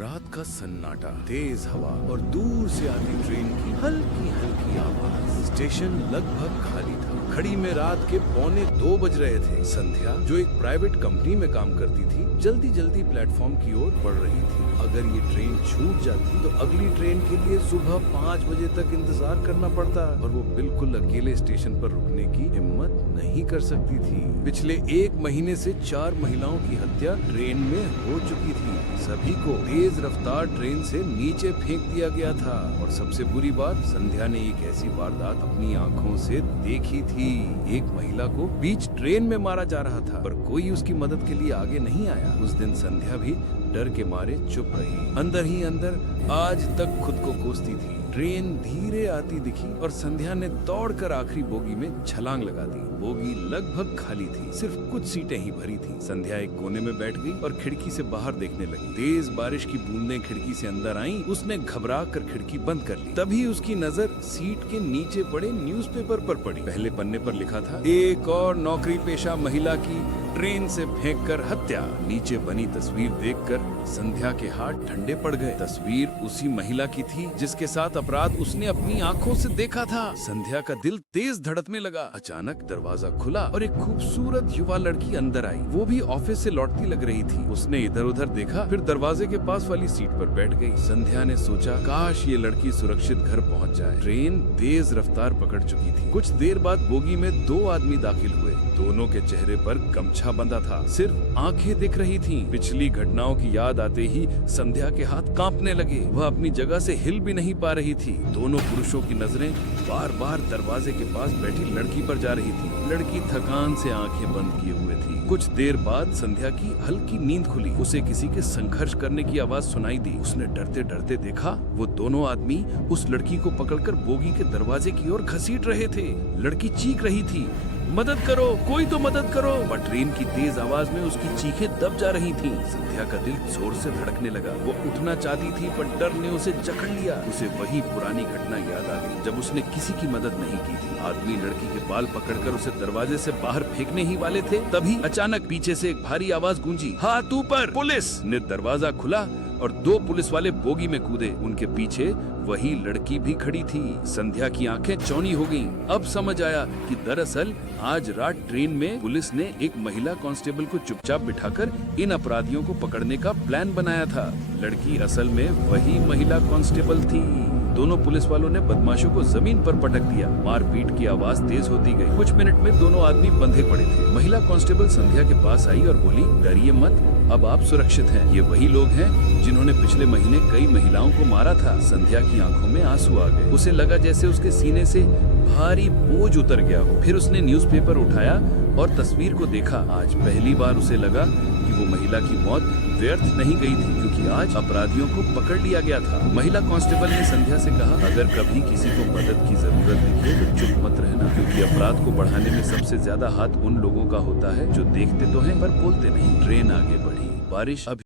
रात का सन्नाटा, तेज हवा और दूर से आती ट्रेन की हल्की हल्की आवाज। स्टेशन लगभग खाली था। घड़ी में रात के 1:45 बज रहे थे। संध्या, जो एक प्राइवेट कंपनी में काम करती थी, जल्दी जल्दी प्लेटफॉर्म की ओर बढ़ रही थी। अगर ये ट्रेन छूट जाती तो अगली ट्रेन के लिए सुबह 5 बजे तक इंतजार करना पड़ता और वो बिल्कुल अकेले स्टेशन पर रुकने की हिम्मत नहीं कर सकती थी। पिछले 1 महीने से 4 महिलाओं की हत्या ट्रेन में हो चुकी थी। सभी को तेज रफ्तार ट्रेन से नीचे फेंक दिया गया था और सबसे बुरी बात, संध्या ने एक ऐसी वारदात अपनी आंखों से देखी थी। एक महिला को बीच ट्रेन में मारा जा रहा था, पर कोई उसकी मदद के लिए आगे नहीं आया। उस दिन संध्या भी डर के मारे चुप रही। अंदर ही अंदर आज तक खुद को कोसती थी। ट्रेन धीरे आती दिखी और संध्या ने दौड़कर आखिरी बोगी में छलांग लगा दी। बोगी लगभग खाली थी, सिर्फ कुछ सीटें ही भरी थी। संध्या एक कोने में बैठ गई और खिड़की से बाहर देखने लगी। तेज बारिश की बूंदें खिड़की से अंदर आईं। उसने घबरा कर खिड़की बंद कर ली। तभी उसकी नजर सीट के नीचे पड़े न्यूज़पेपर पर पड़ी। पहले पन्ने पर लिखा था, एक और नौकरी पेशा महिला की ट्रेन से फेंककर हत्या। नीचे बनी तस्वीर देखकर संध्या के हाथ ठंडे पड़ गए। तस्वीर उसी महिला की थी जिसके साथ अपराध उसने अपनी आंखों से देखा था। संध्या का दिल तेज धड़कने लगा। अचानक दरवाजा खुला और एक खूबसूरत युवा लड़की अंदर आई। वो भी ऑफिस से लौटती लग रही थी। उसने इधर उधर देखा, फिर दरवाजे के पास वाली सीट पर बैठ गई। संध्या ने सोचा, काश ये लड़की सुरक्षित घर पहुंच जाए। ट्रेन तेज रफ्तार पकड़ चुकी थी। कुछ देर बाद बोगी में 2 आदमी दाखिल हुए। दोनों के चेहरे पर गमछा बंधा था, सिर्फ आंखें दिख रही थीं। पिछली घटनाओं की याद आते ही संध्या के हाथ कांपने लगे। वह अपनी जगह से हिल भी नहीं पा रही थी। दोनों पुरुषों की नजरें बार बार दरवाजे के पास बैठी लड़की पर जा रही थी। लड़की थकान से आंखें बंद किए हुए थी। कुछ देर बाद संध्या की हल्की नींद खुली। उसे किसी के संघर्ष करने की आवाज सुनाई दी। उसने डरते डरते देखा, वो दोनों आदमी उस लड़की को पकड़कर बोगी के दरवाजे की ओर घसीट रहे थे। लड़की चीख रही थी, मदद करो, कोई तो मदद करो। पर ट्रेन की तेज आवाज में उसकी चीखें दब जा रही थीं। संध्या का दिल जोर से धड़कने लगा। वो उठना चाहती थी, पर डर ने उसे जकड़ लिया। उसे वही पुरानी घटना याद आ गई जब उसने किसी की मदद नहीं की थी। आदमी लड़की के बाल पकड़कर उसे दरवाजे से बाहर फेंकने ही वाले थे। तभी अचानक पीछे से एक भारी आवाज गूंजी, हाथ ऊपर। पुलिस ने दरवाजा खुला और 2 पुलिस वाले बोगी में कूदे। उनके पीछे वही लड़की भी खड़ी थी। संध्या की आंखें चौनी हो गईं। अब समझ आया कि दरअसल आज रात ट्रेन में पुलिस ने एक महिला कांस्टेबल को चुपचाप बिठाकर इन अपराधियों को पकड़ने का प्लान बनाया था। लड़की असल में वही महिला कांस्टेबल थी। दोनों पुलिस वालों ने बदमाशों को जमीन पर पटक दिया। मारपीट की आवाज तेज होती गई। कुछ मिनट में दोनों आदमी बंधे पड़े थे। महिला कांस्टेबल संध्या के पास आई और बोली, डरिए मत, अब आप सुरक्षित हैं। ये वही लोग हैं जिन्होंने पिछले महीने कई महिलाओं को मारा था। संध्या की आंखों में आंसू आ गए। उसे लगा जैसे उसके सीने से भारी बोझ उतर गया हो। फिर उसने न्यूज़पेपर उठाया और तस्वीर को देखा। आज पहली बार उसे लगा कि वो महिला की मौत व्यर्थ नहीं गई थी, क्योंकि आज अपराधियों को पकड़ लिया गया था। महिला कांस्टेबल ने संध्या से कहा, अगर कभी किसी को मदद की जरूरत दिखे तो चुप मत रहना, क्योंकि अपराध को बढ़ाने में सबसे ज्यादा हाथ उन लोगों का होता है जो देखते तो हैं पर बोलते नहीं। ट्रेन आगे बढ़ी। बारिश अभी